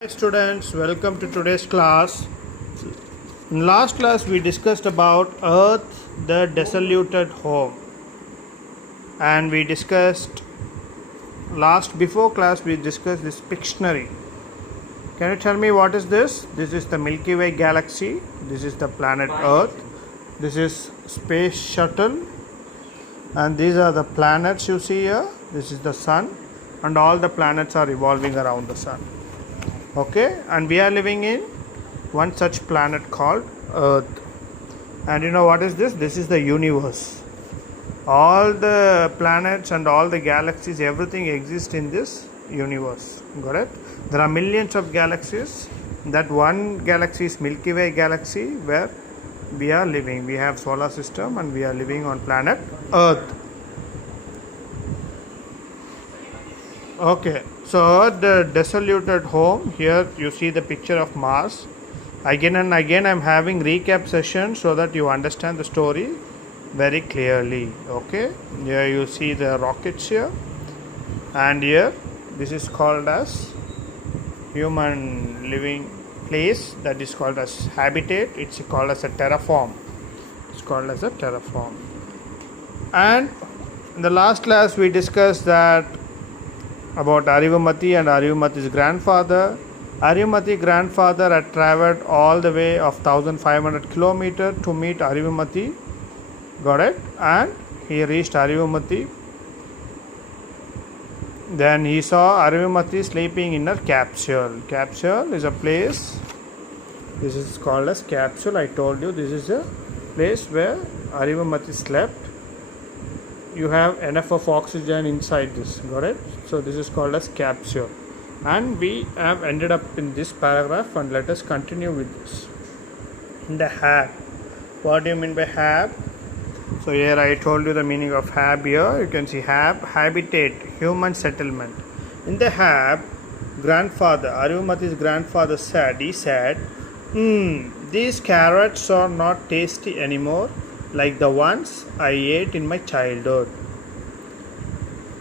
Hi students, welcome to today's class. In last class we discussed about Earth, the desolated home, and we discussed before class we discussed this Pictionary. Can you tell me what is this? This is the Milky Way galaxy. This is the planet Earth. This is space shuttle, and these are the planets you see here. This is the sun, and all the planets are revolving around the sun. Okay, and we are living in one such planet called Earth. And you know what is this? This is the universe. All the planets and all the galaxies, everything exists in this universe. Got it? There are millions of galaxies. That one galaxy is Milky Way galaxy where we are living. We have solar system and we are living on planet Earth. Okay, so the desolated home, here you see the picture of Mars. Again and again I am having recap sessions so that you understand the story very clearly. Okay, here you see the rockets here, and here this is called as human living place, that is called as habitat. It's called as a terraform. It's called as a terraform. And in the last class we discussed that about Arivamati and Arivamati's grandfather. Arivamati grandfather had travelled all the way of 1500 kilometers to meet Arivamati. Got it? And he reached Arivamati. Then he saw Arivamati sleeping in a capsule. Capsule is a place. This is called as capsule. I told you this is a place where Arivamati slept. You have enough of oxygen inside this. Got it? So this is called as capsule. And we have ended up in this paragraph, and let us continue with this. In the hab. What do you mean by hab? So here I told you the meaning of hab here. You can see hab, habitat, human settlement. In the hab, grandfather, Arivamati's grandfather said, these carrots are not tasty anymore like the ones I ate in my childhood.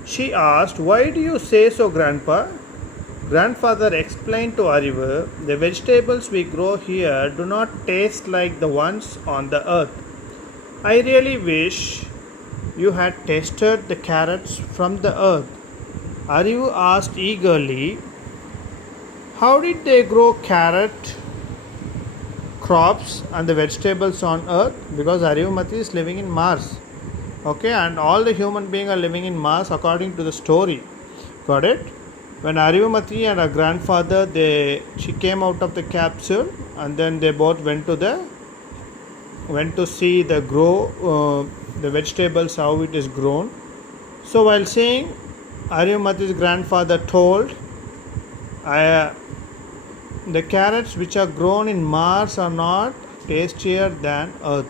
She asked, why do you say so, Grandpa? Grandfather explained to Arivu, the vegetables we grow here do not taste like the ones on the earth. I really wish you had tasted the carrots from the earth. Arivu asked eagerly, how did they grow carrot crops and the vegetables on earth? Because Arivamati is living in Mars. Okay, and all the human beings are living in Mars according to the story. Got it? When Arivamati and her grandfather, she came out of the capsule, and then they both went to see the vegetables, how it is grown. So while saying, Arivamati's grandfather told, the carrots which are grown in Mars are not tastier than Earth.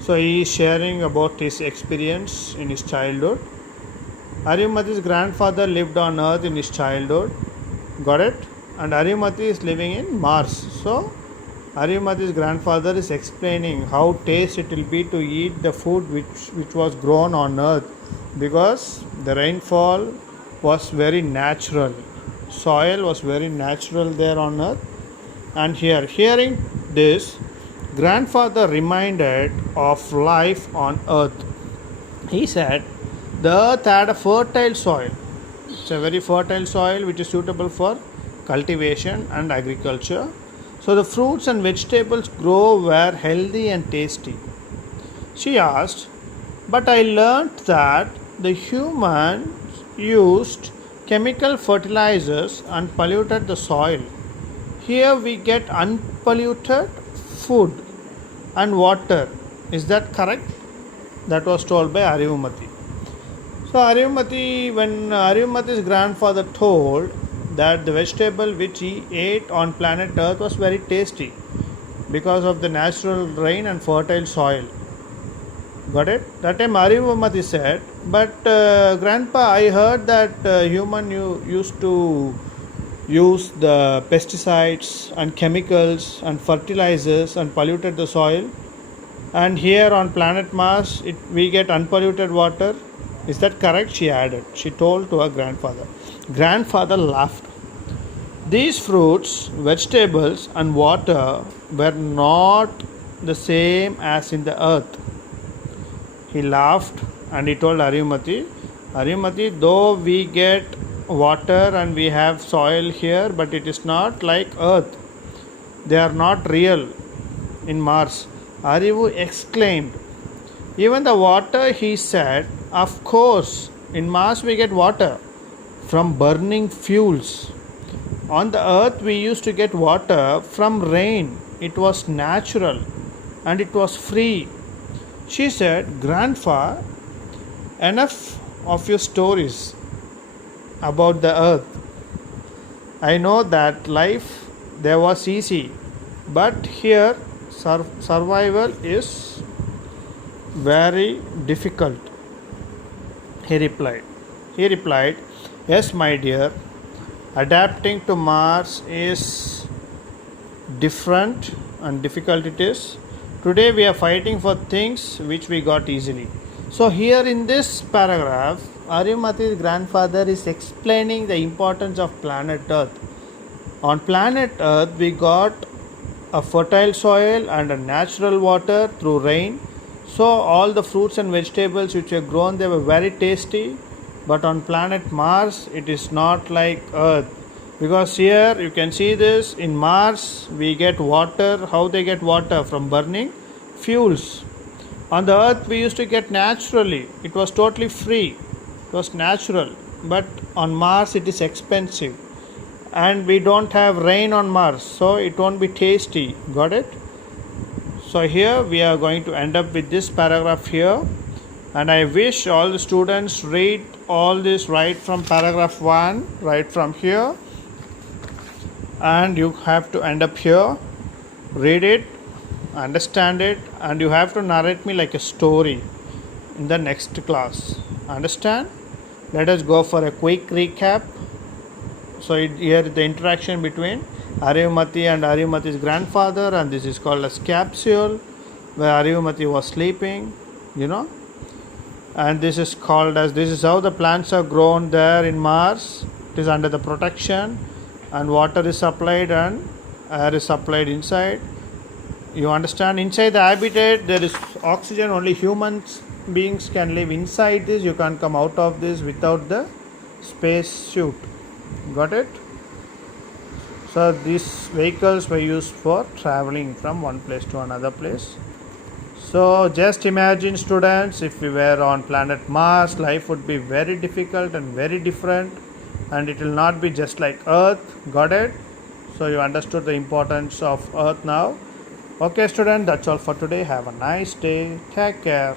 So he is sharing about his experience in his childhood. Arivamati's grandfather lived on Earth in his childhood. Got it? And Arivamati is living in Mars. So Arivamati's grandfather is explaining how tasty it will be to eat the food which was grown on Earth, because the rainfall was very natural. Soil was very natural there on Earth. And here, hearing this, grandfather reminded of life on Earth. He said, the earth had a fertile soil. It's a very fertile soil which is suitable for cultivation and agriculture. So the fruits and vegetables grow were healthy and tasty. She asked, but I learnt that the humans used chemical fertilizers and polluted the soil. Here we get unpolluted food and water. Is that correct? That was told by Arivamati. So when Arivamati's grandfather told that the vegetable which he ate on planet Earth was very tasty because of the natural rain and fertile soil. Got it? That time Arivamati said, but Grandpa, I heard that human used to use the pesticides and chemicals and fertilizers and polluted the soil, and here on planet Mars we get unpolluted water. Is that correct? She added. She told to her grandfather. Grandfather laughed. These fruits, vegetables, and water were not the same as in the earth. He laughed and he told Ariyamati, though we get water and we have soil here, but it is not like earth. They are not real in Mars. Arivu exclaimed. Even the water, he said, of course, in Mars we get water from burning fuels. On the earth, we used to get water from rain. It was natural and it was free. She said, Grandpa, enough of your stories about the earth. I know that life there was easy, but here survival is very difficult. He replied. Yes, my dear, adapting to Mars is different and difficult it is. Today we are fighting for things which we got easily. So here in this paragraph, Ariyamati's grandfather is explaining the importance of planet Earth. On planet Earth we got a fertile soil and a natural water through rain. So all the fruits and vegetables which were grown, they were very tasty. But on planet Mars it is not like Earth, because here you can see this. In Mars we get water. How they get water? From burning fuels. On the Earth we used to get naturally. It was totally free. It was natural. But on Mars it is expensive, and we don't have rain on Mars, so it won't be tasty. Got it? So here we are going to end up with this paragraph here, and I wish all the students read all this right from paragraph 1, right from here, and you have to end up here. Read it, understand it, and you have to narrate me like a story in the next class. Understand? Let us go for a quick recap. So here the interaction between Ariyamati and Ariyamati's grandfather, and this is called as capsule, where Ariyamati was sleeping, and this is called as, this is how the plants are grown there in Mars. It is under the protection, and water is supplied and air is supplied inside. You understand? Inside the habitat there is oxygen. Only humans beings can live inside this. You can't come out of this without the space suit. Got it? So these vehicles were used for traveling from one place to another place. So just imagine, students, if we were on planet Mars, life would be very difficult and very different, and it will not be just like Earth. Got it? So you understood the importance of Earth now. Okay, student, that's all for today. Have a nice day. Take care.